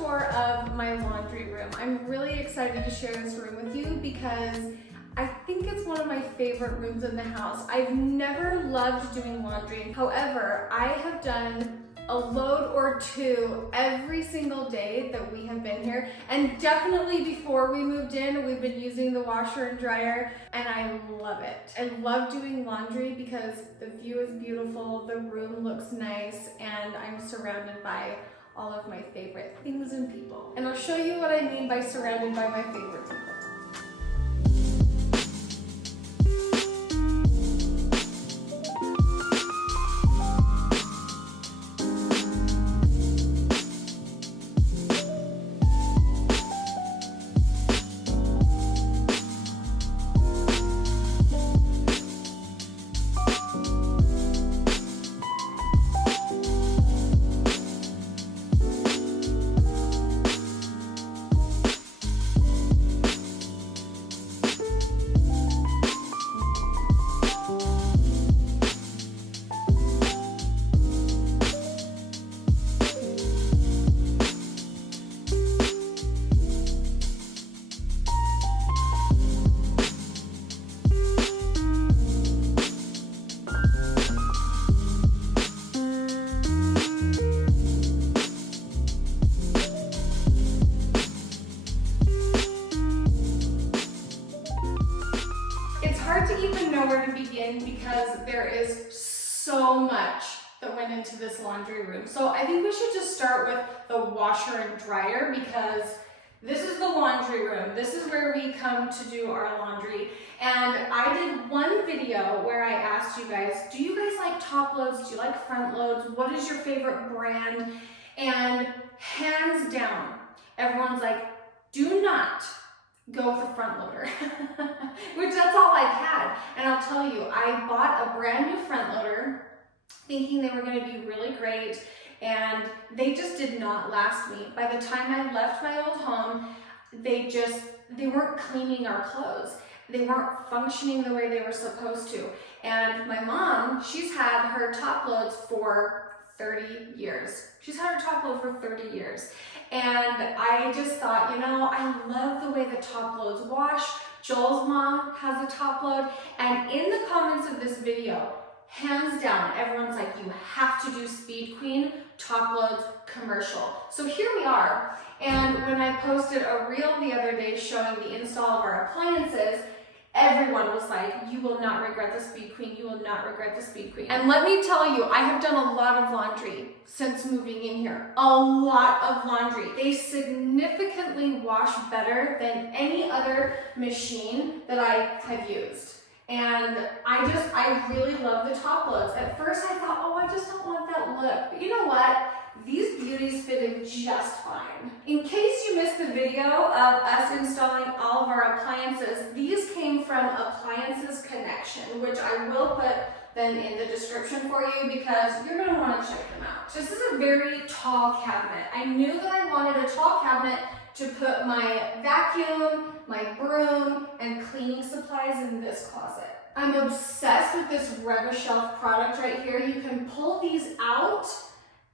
tour of my laundry room. I'm really excited to share this room with you because I think it's one of my favorite rooms in the house. I've never loved doing laundry. However, I have done a load or two every single day that we have been here. And definitely before we moved in, we've been using the washer and dryer, and I love it. I love doing laundry because the view is beautiful, the room looks nice, and I'm surrounded by all of my favorite things and people. And I'll show you what I mean by surrounded by my favorite people. Because there is so much that went into this laundry room. So I think we should just start with the washer and dryer because this is the laundry room. This is where we come to do our laundry. And I did one video where I asked you guys, do you guys like top loads? Do you like front loads? What is your favorite brand? And hands down, everyone's like, do not go with a front loader, which that's all I've had. And I'll tell you, I bought a brand new front loader thinking they were going to be really great, and they just did not last me. By the time I left my old home, they weren't cleaning our clothes. They weren't functioning the way they were supposed to. And my mom, she's had her top loads for 30 years. She's had her top load for 30 years. And I just thought, you know, I love the way the top loads wash. Joel's mom has a top load. And in the comments of this video, hands down, everyone's like, you have to do Speed Queen top loads commercial. So here we are. And when I posted a reel the other day showing the install of our appliances, everyone was like, you will not regret the Speed Queen, you will not regret the Speed Queen. And let me tell you, I have done a lot of laundry since moving in here. A lot of laundry. They significantly wash better than any other machine that I have used. And I really love the top loads. At first I thought, oh, I just don't want that look. But you know what? These beauties fitted just fine. In case you missed the video of us installing all of our appliances, these came from Appliances Connection, which I will put them in the description for you because you're going to want to check them out. This is a very tall cabinet. I knew that I wanted a tall cabinet to put my vacuum, my broom, and cleaning supplies in this closet. I'm obsessed with this Rev-A-Shelf product right here. You can pull these out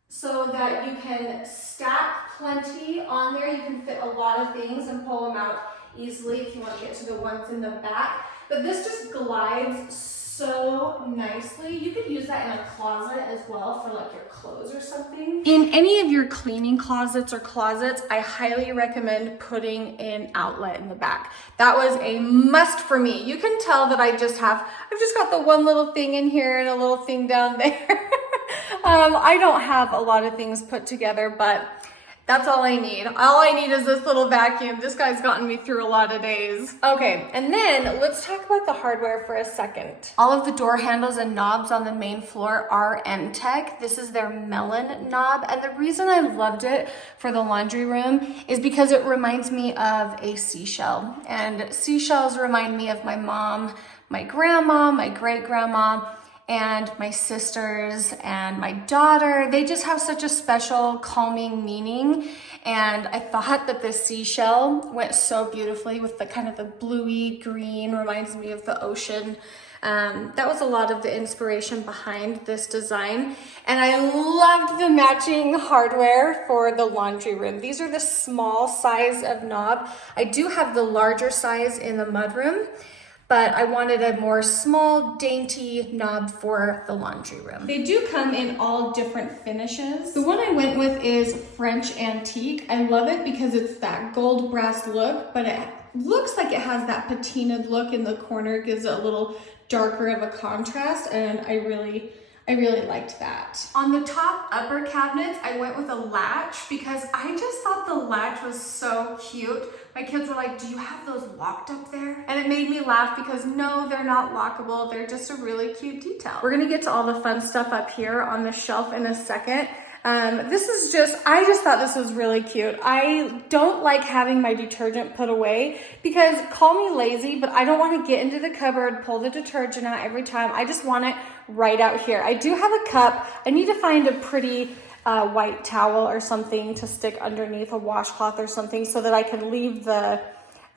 so that you can stack plenty on there. You can fit a lot of things and pull them out easily if you want to get to the ones in the back. But this just glides so nicely. You could use that in a closet as well for like your clothes or something. In any of your cleaning closets or closets, I highly recommend putting an outlet in the back. That was a must for me. You can tell that I've just got the one little thing in here and a little thing down there. I don't have a lot of things put together, but that's all I need. All I need is this little vacuum. This guy's gotten me through a lot of days. Okay, and then let's talk about the hardware for a second. All of the door handles and knobs on the main floor are M-Tech. This is their Melon knob, and the reason I loved it for the laundry room is because it reminds me of a seashell, and seashells remind me of my mom, my grandma, my great-grandma, and my sisters and my daughter. They just have such a special calming meaning, and I thought that the seashell went so beautifully with the kind of the bluey green, reminds me of the ocean. That was a lot of the inspiration behind this design. And I loved the matching hardware for the laundry room. These are the small size of knob. I do have the larger size in the mudroom, but I wanted a more small, dainty knob for the laundry room. They do come in all different finishes. The one I went with is French Antique. I love it because it's that gold brass look, but it looks like it has that patinaed look in the corner. It gives it a little darker of a contrast, and I really liked that. On the top upper cabinets, I went with a latch because I just thought the latch was so cute. My kids were like, do you have those locked up there? And it made me laugh because no, they're not lockable. They're just a really cute detail. We're gonna get to all the fun stuff up here on the shelf in a second. I just thought this was really cute. I don't like having my detergent put away because, call me lazy, but I don't want to get into the cupboard, pull the detergent out every time. I just want it right out here. I do have a cup. I need to find a pretty white towel or something to stick underneath, a washcloth or something, so that I can leave the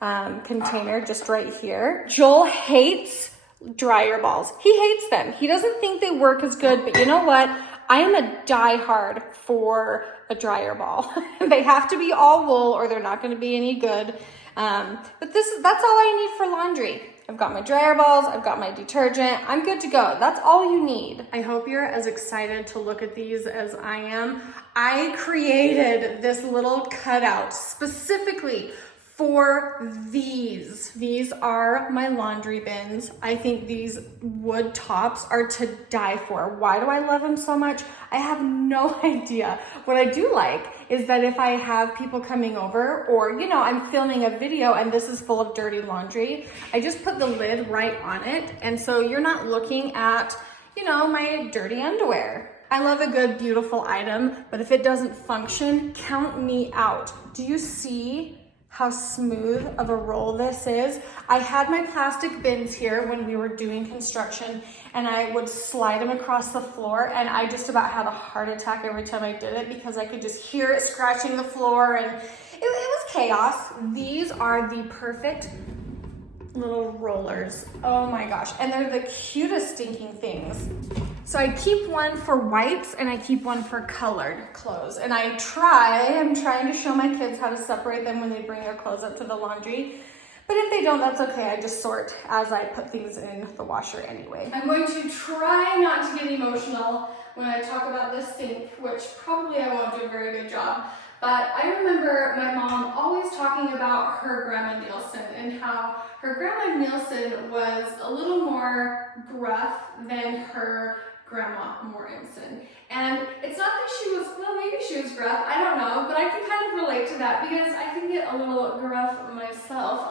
container just right here. Joel hates dryer balls. He hates them. He doesn't think they work as good, but you know what? I am a diehard for a dryer ball. They have to be all wool or they're not going to be any good. But that's all I need for laundry. I've got my dryer balls, I've got my detergent, I'm good to go. That's all you need. I hope you're as excited to look at these as I am. I created this little cutout specifically for these. These are my laundry bins. I think these wood tops are to die for. Why do I love them so much? I have no idea. What I do like is that if I have people coming over or, you know, I'm filming a video and this is full of dirty laundry, I just put the lid right on it. And so you're not looking at, you know, my dirty underwear. I love a good, beautiful item, but if it doesn't function, count me out. Do you see how smooth of a roll this is? I had my plastic bins here when we were doing construction and I would slide them across the floor and I just about had a heart attack every time I did it because I could just hear it scratching the floor and it was chaos. These are the perfect little rollers. Oh my gosh. And they're the cutest stinking things. So I keep one for whites and I keep one for colored clothes. And I'm trying to show my kids how to separate them when they bring their clothes up to the laundry. But if they don't, that's okay. I just sort as I put things in the washer anyway. I'm going to try not to get emotional when I talk about this sink, which probably I won't do a very good job. But I remember my mom always talking about her Grandma Nielsen and how her Grandma Nielsen was a little more gruff than her Grandma Mortensen. And it's not that she was, well, maybe she was gruff, I don't know, but I can kind of relate to that because I can get a little gruff myself.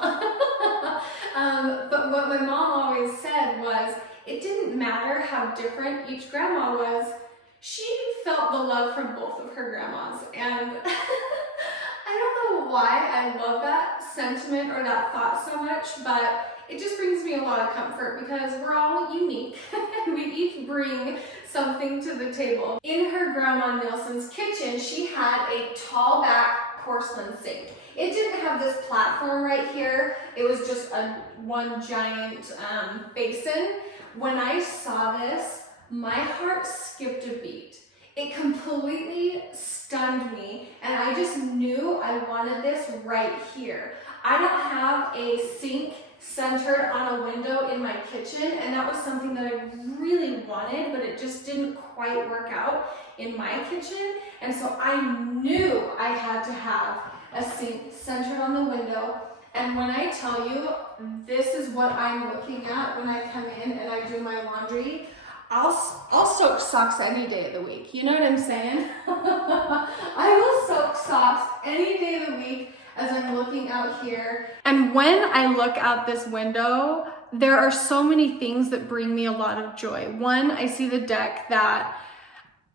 But what my mom always said was, it didn't matter how different each grandma was, she felt the love from both of her grandmas. And I don't know why I love that sentiment or that thought so much, but it just brings me a lot of comfort because we're all unique and we each bring something to the table. In her Grandma Nielsen's kitchen, she had a tall back porcelain sink. It didn't have this platform right here. It was just one giant basin. When I saw this, my heart skipped a beat. It completely stunned me and I just knew I wanted this right here. I don't have a sink centered on a window in my kitchen and that was something that I really wanted, but it just didn't quite work out in my kitchen. And so I knew I had to have a sink centered on the window. And when I tell you, this is what I'm looking at when I come in and I do my laundry, I'll soak socks any day of the week. You know what I'm saying? I will soak socks any day of the week as I'm looking out here. And when I look out this window, there are so many things that bring me a lot of joy. One, I see the deck that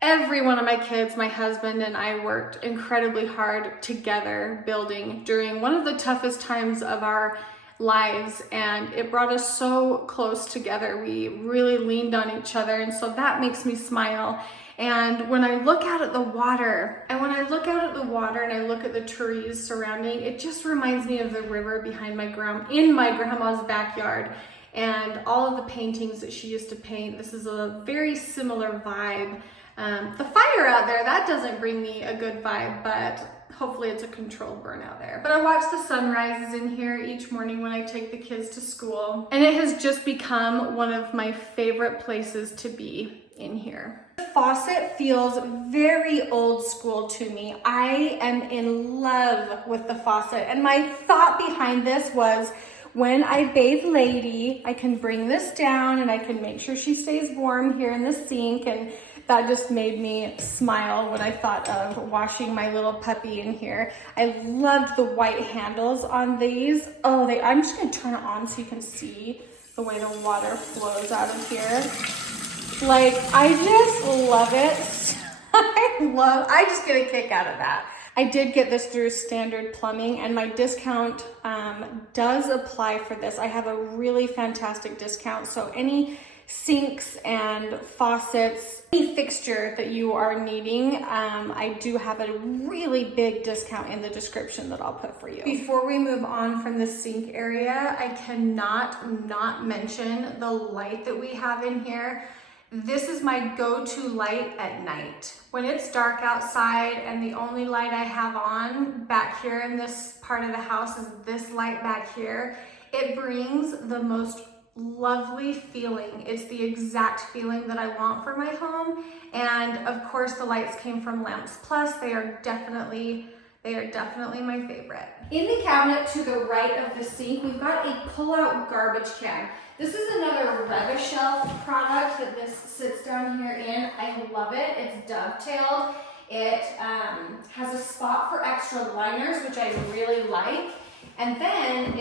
every one of my kids, my husband and I worked incredibly hard together building during one of the toughest times of our lives, and it brought us so close together. We really leaned on each other, and so that makes me smile. And when I look out at the water, and I look at the trees surrounding, it just reminds me of the river behind in my grandma's backyard. and all of the paintings that she used to paint. This is a very similar vibe. The fire out there, that doesn't bring me a good vibe, but hopefully it's a controlled burn out there. But I watch the sunrises in here each morning when I take the kids to school, and it has just become one of my favorite places to be in here. The faucet feels very old school to me. I am in love with the faucet, and my thought behind this was, when I bathe Lady, I can bring this down and I can make sure she stays warm here in the sink, and that just made me smile when I thought of washing my little puppy in here. I loved the white handles on these. Oh, I'm just gonna turn it on so you can see the way the water flows out of here. Like, I just love it. I just get a kick out of that. I did get this through Standard Plumbing, and my discount does apply for this. I have a really fantastic discount, so any sinks and faucets, any fixture that you are needing, I do have a really big discount in the description that I'll put for you. Before we move on from the sink area, I cannot not mention the light that we have in here. This is my go-to light at night. When it's dark outside and the only light I have on back here in this part of the house is this light back here, it brings the most lovely feeling. It's the exact feeling that I want for my home. And of course the lights came from Lamps Plus. They are definitely my favorite. In the cabinet to the right of the sink, we've got a pull-out garbage can. This is another Shelf product that this sits down here in. I love it. It's dovetailed. It has a spot for extra liners, which I really like. And then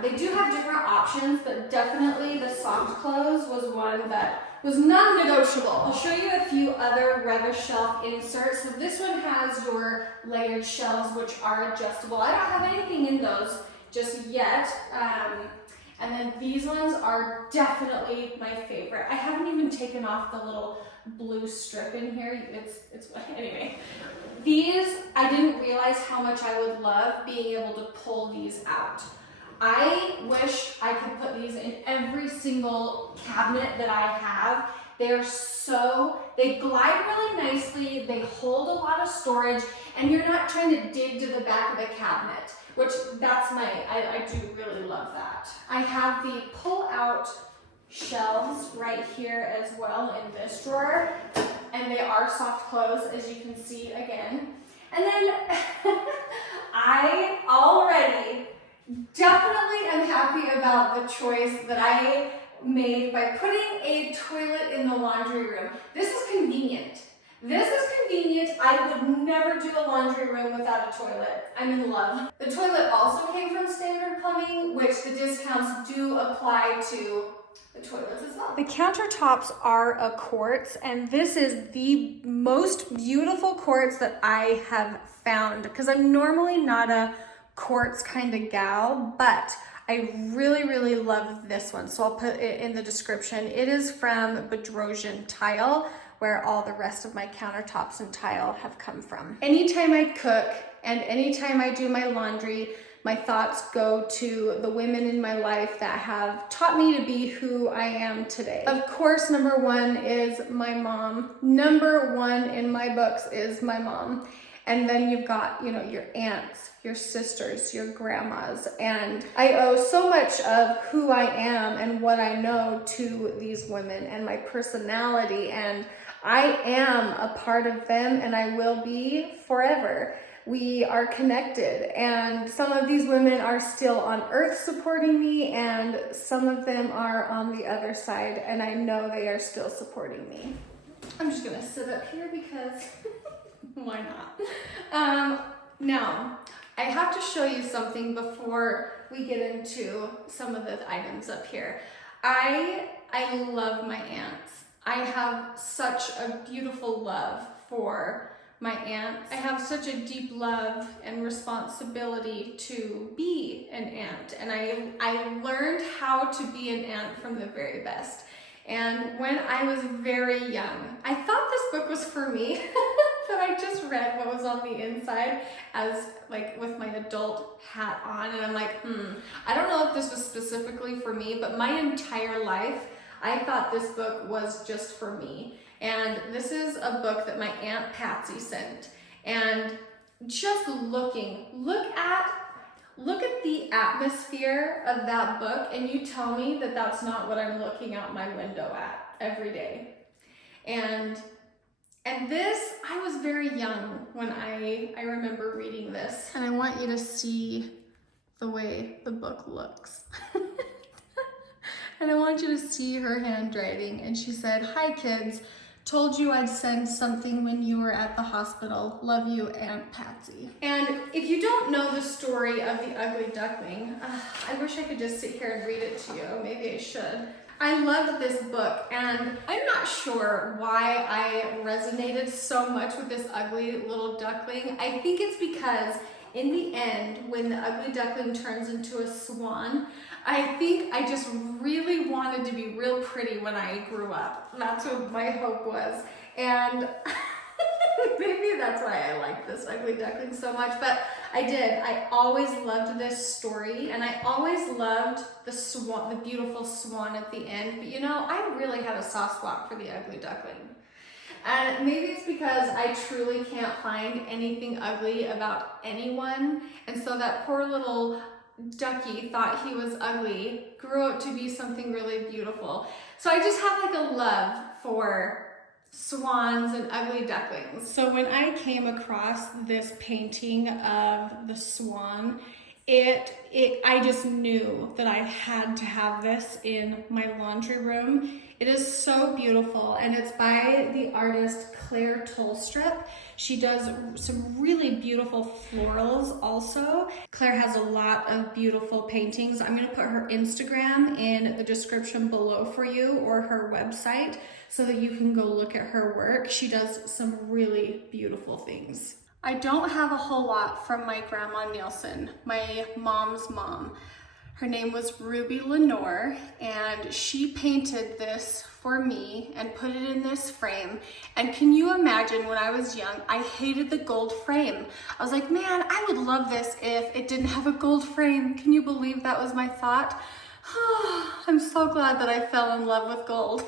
they do have different options, but definitely the soft close was one that was non-negotiable. I'll show you a few other Shelf inserts. So this one has your layered shelves, which are adjustable. I don't have anything in those just yet. And then these ones are definitely my favorite. I haven't even taken off the little blue strip in here. Anyway. These, I didn't realize how much I would love being able to pull these out. I wish I could put these in every single cabinet that I have. They glide really nicely, they hold a lot of storage, and you're not trying to dig to the back of the cabinet, which I do really love that. I have the pull-out shelves right here as well in this drawer, and they are soft close, as you can see again. And then I already definitely am happy about the choice that I made by putting a toilet in the laundry room. This is convenient. I would never do a laundry room without a toilet. I'm in love. The toilet also came from Standard Plumbing, which the discounts do apply to the toilets as well. The countertops are a quartz, and this is the most beautiful quartz that I have found, because I'm normally not a quartz kind of gal, but I really love this one, so I'll put it in the description. It is from Bedrosian Tile, where all the rest of my countertops and tile have come from. Anytime I cook and anytime I do my laundry, my thoughts go to the women in my life that have taught me to be who I am today. Of course, number one is my mom. Number one in my books is my mom. And then you've got, your aunts, your sisters, your grandmas. And I owe so much of who I am and what I know to these women and my personality. And I am a part of them, and I will be forever. We are connected, and some of these women are still on earth supporting me, and some of them are on the other side, and I know they are still supporting me. I'm just gonna sit up here because why not? Now, I have to show you something before we get into some of the items up here. I love my aunts. I have such a beautiful love for my aunts. I have such a deep love and responsibility to be an aunt, and I learned how to be an aunt from the very best. And when I was very young, I thought this book was for me. but I just read what was on the inside as like with my adult hat on, and I'm like, I don't know if this was specifically for me, but my entire life I thought this book was just for me. And this is a book that my Aunt Patsy sent, and just look at the atmosphere of that book, and you tell me that that's not what I'm looking out my window at every day. And this, I was very young when I remember reading this, and I want you to see the way the book looks. And I want you to see her handwriting. And she said, "Hi kids, told you I'd send something when you were at the hospital. Love you, Aunt Patsy." And if you don't know the story of the Ugly Duckling, I wish I could just sit here and read it to you. Maybe I should. I loved this book, and I'm not sure why I resonated so much with this ugly little duckling. I think it's because in the end, when the ugly duckling turns into a swan, I think I just really wanted to be real pretty when I grew up. That's what my hope was. And maybe that's why I like this Ugly Duckling so much, but I did. I always loved this story, and I always loved the swan, the beautiful swan at the end. But you know, I really had a soft spot for the Ugly Duckling. And maybe it's because I truly can't find anything ugly about anyone, and so that poor little ducky thought he was ugly, grew up to be something really beautiful. So I just have like a love for swans and ugly ducklings. So when I came across this painting of the swan, I just knew that I had to have this in my laundry room. It is so beautiful, and it's by the artist Claire Tolstrup. She does some really beautiful florals also. Claire has a lot of beautiful paintings. I'm gonna put her Instagram in the description below for you, or her website, so that you can go look at her work. She does some really beautiful things. I don't have a whole lot from my Grandma Nielsen, my mom's mom. Her name was Ruby Lenore, and she painted this for me and put it in this frame. And can you imagine, when I was young, I hated the gold frame. I was like, man, I would love this if it didn't have a gold frame. Can you believe that was my thought? I'm so glad that I fell in love with gold.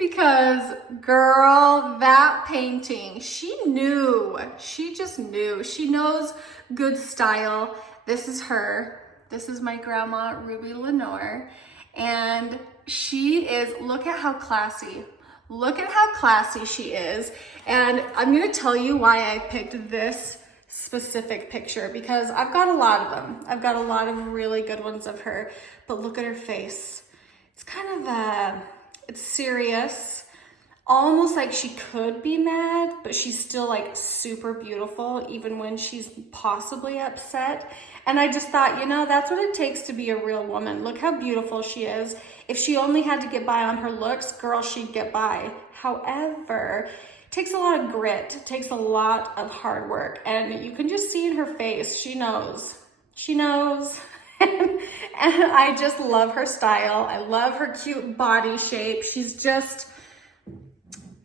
Because girl, that painting, she just knew. She knows good style. This is her. This is my grandma, Ruby Lenore. And she is, look at how classy. Look at how classy she is. And I'm gonna tell you why I picked this specific picture, because I've got a lot of them. I've got a lot of really good ones of her, but look at her face. It's kind of it's serious, almost like she could be mad, but she's still like super beautiful even when she's possibly upset. And I just thought, you know, that's what it takes to be a real woman. Look how beautiful she is. If she only had to get by on her looks, girl, she'd get by. However, it takes a lot of grit, it takes a lot of hard work, and you can just see in her face, she knows. She knows. And I just love her style. I love her cute body shape.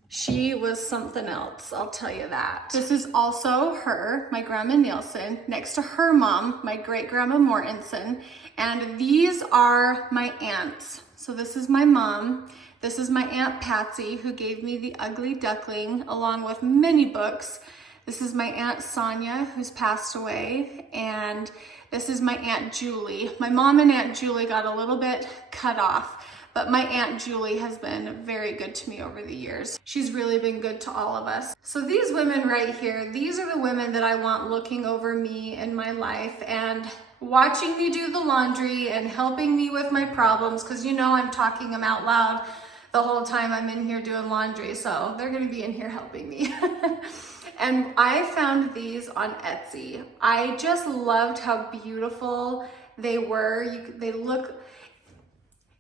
She was something else, I'll tell you that. This is also her, my Grandma Nielsen, next to her mom, my great Grandma Mortensen. And these are my aunts. So this is my mom. This is my Aunt Patsy, who gave me The Ugly Duckling, along with many books. This is my Aunt Sonia, who's passed away. And this is my Aunt Julie. My mom and Aunt Julie got a little bit cut off, but my Aunt Julie has been very good to me over the years. She's really been good to all of us. So these women right here, these are the women that I want looking over me in my life and watching me do the laundry and helping me with my problems, because you know I'm talking them out loud the whole time I'm in here doing laundry, so they're gonna be in here helping me. And I found these on Etsy. I just loved how beautiful they were.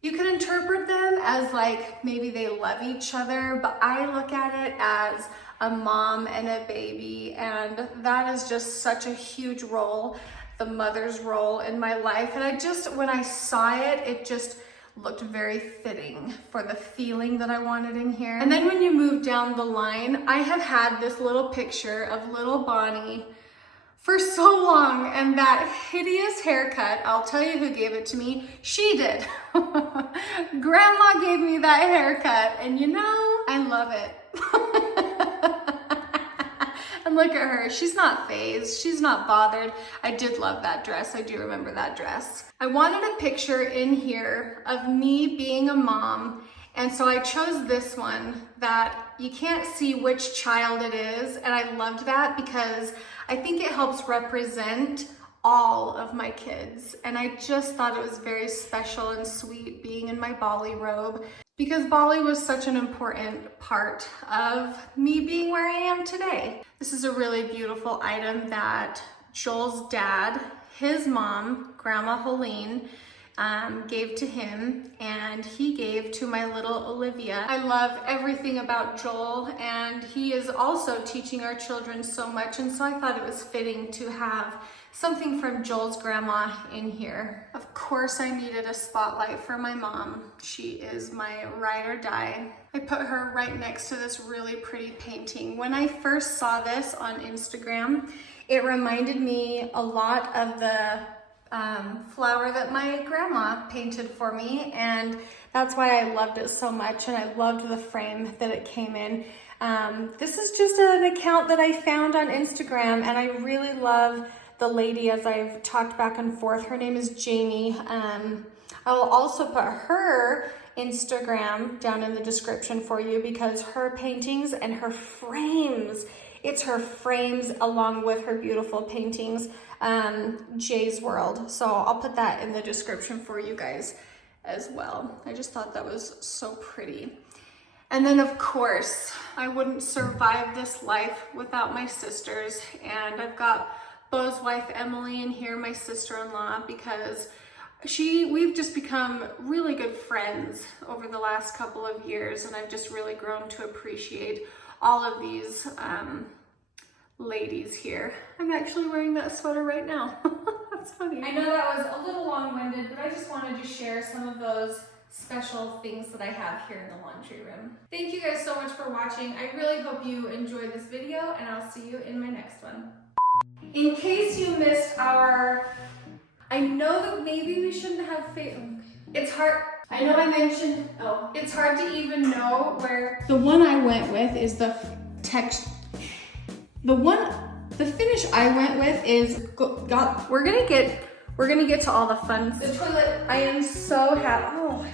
You can interpret them as like maybe they love each other, but I look at it as a mom and a baby, and that is just such a huge role, the mother's role in my life. And when I saw it, it just looked very fitting for the feeling that I wanted in here. And then when you move down the line, I have had this little picture of little Bonnie for so long, and that hideous haircut, I'll tell you who gave it to me. She did. Grandma gave me that haircut, and you know, I love it. And look at her, she's not fazed, she's not bothered. I did love that dress, I do remember that dress. I wanted a picture in here of me being a mom, and so I chose this one that you can't see which child it is, and I loved that because I think it helps represent all of my kids, and I just thought it was very special and sweet being in my Bali robe, because Bali was such an important part of me being where I am today. This is a really beautiful item that Joel's dad, his mom, Grandma Hoellein, gave to him, and he gave to my little Olivia. I love everything about Joel, and he is also teaching our children so much, and so I thought it was fitting to have something from Joel's grandma in here. Of course, I needed a spotlight for my mom. She is my ride or die. I put her right next to this really pretty painting. When I first saw this on Instagram, it reminded me a lot of the flower that my grandma painted for me, and that's why I loved it so much, and I loved the frame that it came in. This is just an account that I found on Instagram, and I really love the lady, as I've talked back and forth. Her name is Jamie. I will also put her Instagram down in the description for you, because her paintings and her frames, it's her frames along with her beautiful paintings, Jay's World. So I'll put that in the description for you guys as well. I just thought that was so pretty. And then of course, I wouldn't survive this life without my sisters. And I've got Beau's wife, Emily, in here, my sister-in-law, because we've just become really good friends over the last couple of years, and I've just really grown to appreciate all of these ladies here. I'm actually wearing that sweater right now. That's funny. I know that was a little long-winded, but I just wanted to share some of those special things that I have here in the laundry room. Thank you guys so much for watching. I really hope you enjoyed this video, and I'll see you in my next one. In case you missed I know that maybe we shouldn't have it's hard. I know I mentioned, it's hard to even know where. The one I went with is the finish I went with is, we're gonna get to all the fun. The toilet, I am so happy. Oh,